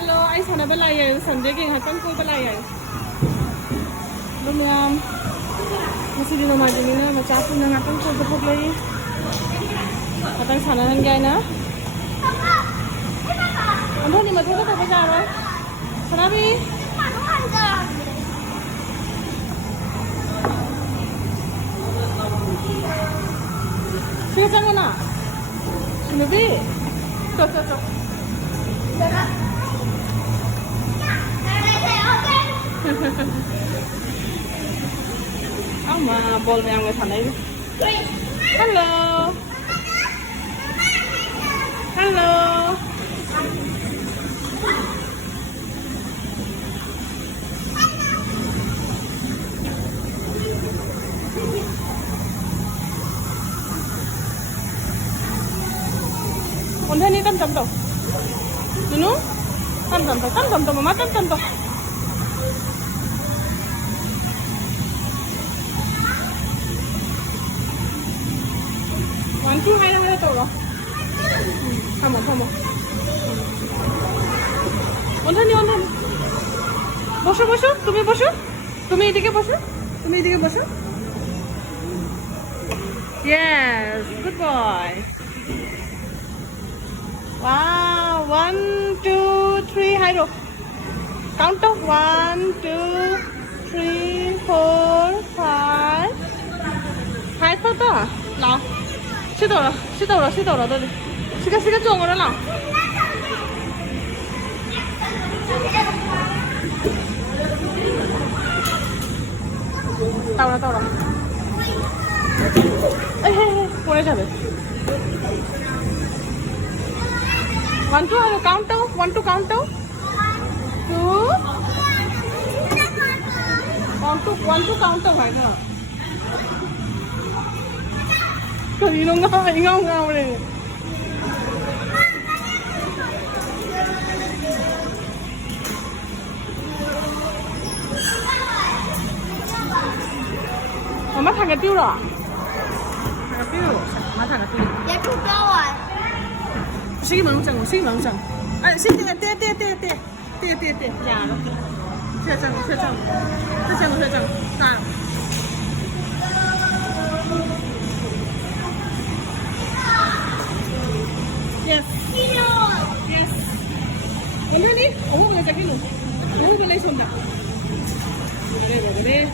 hello anh sao bên này sẵn dễ kinh hả con cô bên này đúng không masih di rumah aja nih macam aku nggak tahu coba coba lagi katanya sana kan gay na ano ni matuto ka pa jaro sanabi sige jangan na sinabi to mà bol mèo người thằng ấy hello hello con thấy đi tâm tâm đâu nữa tâm tâm mà mắt tâm tâm đâu 완투 하이라고 해도 올라. Come on. 원탄이. বসো তুমি বসো তুমি এদিকে বসো yes good boy wow 1 2 3 হাইরো count to 1 2 3 4 5 5 তো নাও 시더라 너네 시가 좀 오라나 따오라 에헤 보내자বে 1 2 하고 카운트 1 2 카운트 1 2 카운트 가야 이런 거 그래. 엄마 타가 띄우라. 엄마 타가 띄우. 얘 두꺼워. 시기 멍청. 아, 시기 떼. 야, 퇴장. 자. Yes. 언니, 어머니가 자기는 어머니가 손다. 그래.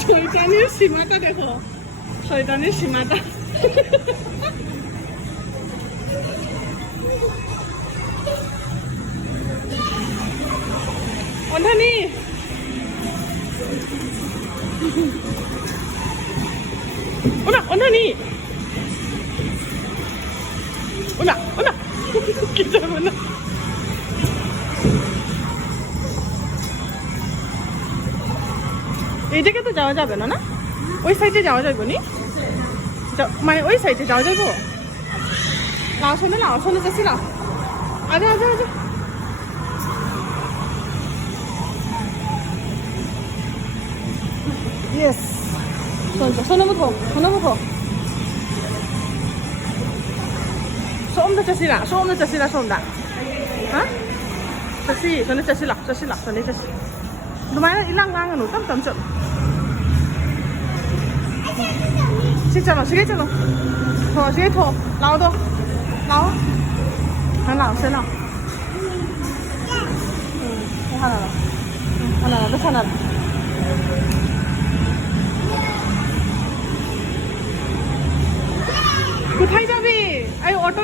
শয়তানের সীমাটা দেখো শয়তানের সীমাটা 언니 언니 오나 괜찮아 এইদিকে তো যাওয়া যাবে না ওই সাইডে যাওয়া যাবে নি মানে ওই সাইডে যাওয়া যাবো লাও শোনে যাচ্ছি লাও আজা 예스 손부터 손도 자시라 손다 하? 손에 자시라 lumayan ilang ano tam chalo sige chalo thô lao hắn lao sẽ lao 하나 কোথায় যাবে এই অটো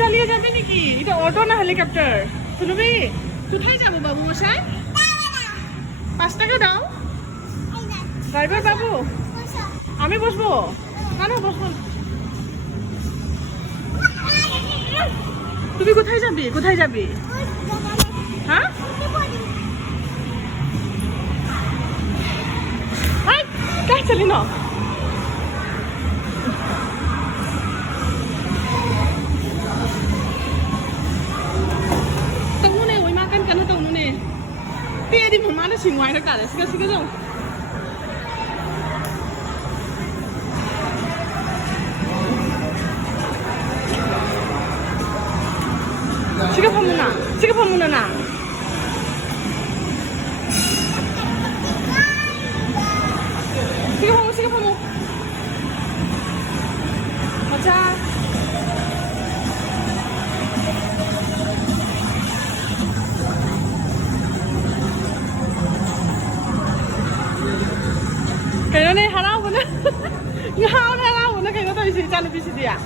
চালিয়ে যাবে নাকি এটা অটো না হেলিকপ্টার শুনবি কোথায় যাবো বাবু মশাই 5 টাকা দাও ড্রাইভার বাবু আমি বসবো না বসবো তুমি কোথায় যাবে হ্যাঁ কাজ চলি না Dia di mana sih ngoài dekat deh, siga dong. muna. Sige pa muna na. Sige pa mo. Macha. Kayo na harap mo na. Ngaw na harap mo na kayo na tayo siya na busy dia.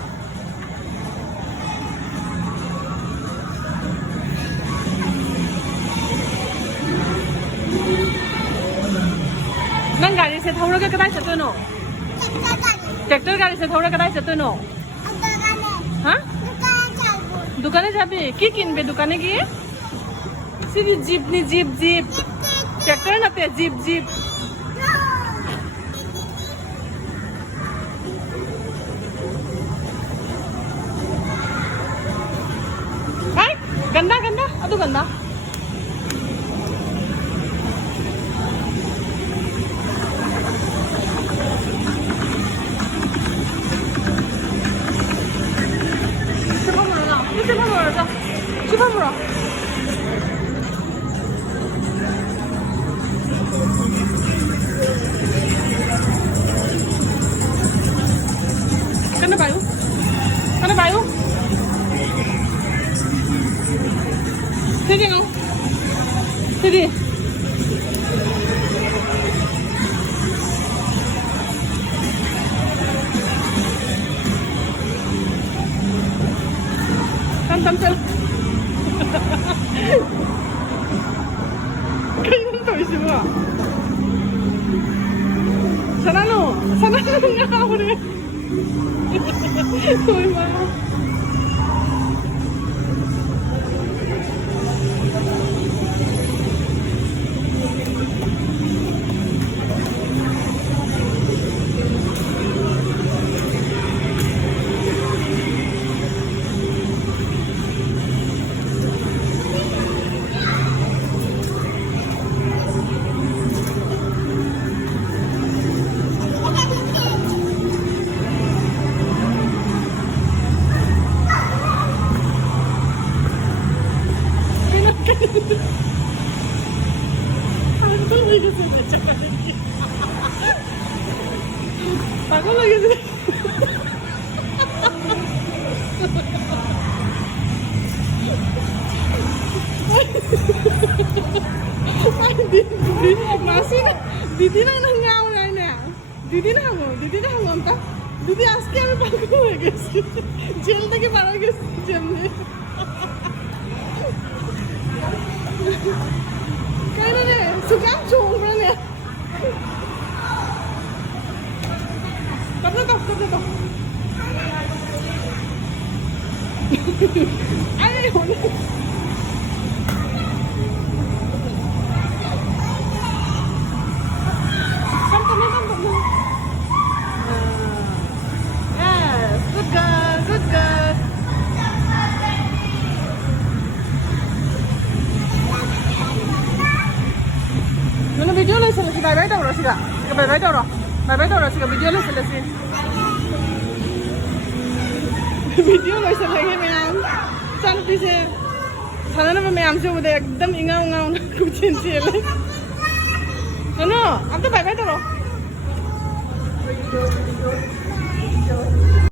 Nang gaड़ी से थोड़ा का कदाई चलते no tractor गाड़ी से थोड़ा कदाई चलते no हाँ दुकाने जाबे की किनबे दुकाने गিয়ে सीधी जीप नी जीप ट्रैक्टर ना ते जीप हाय गंदा अदु गंदा 슈퍼물어. Kan bayu. Sige no. Sige. Tam chal. Kayo to isima. Sana no nga ako rin. Hoy mama. Aku lagi sih. Masih Didi na nangaw na niya. Didi na hango anta. Didi aske আমি পাগল হয়ে গেছি। Jail থেকে পার হয়ে গেছি জেলে। কাইরে রে সুগাম চোং রে। Tapos to. Ay, wala. Come. Yes, good girl. Mana video lah sila si bye-bye daw siya. Bye-bye daw siya video lah sila si. Video कैसे लगे मैम चल पीछे खाना ना मैम से उधर एकदम इंगा कुछ चाहिए है ना अब तो बाय बाय करो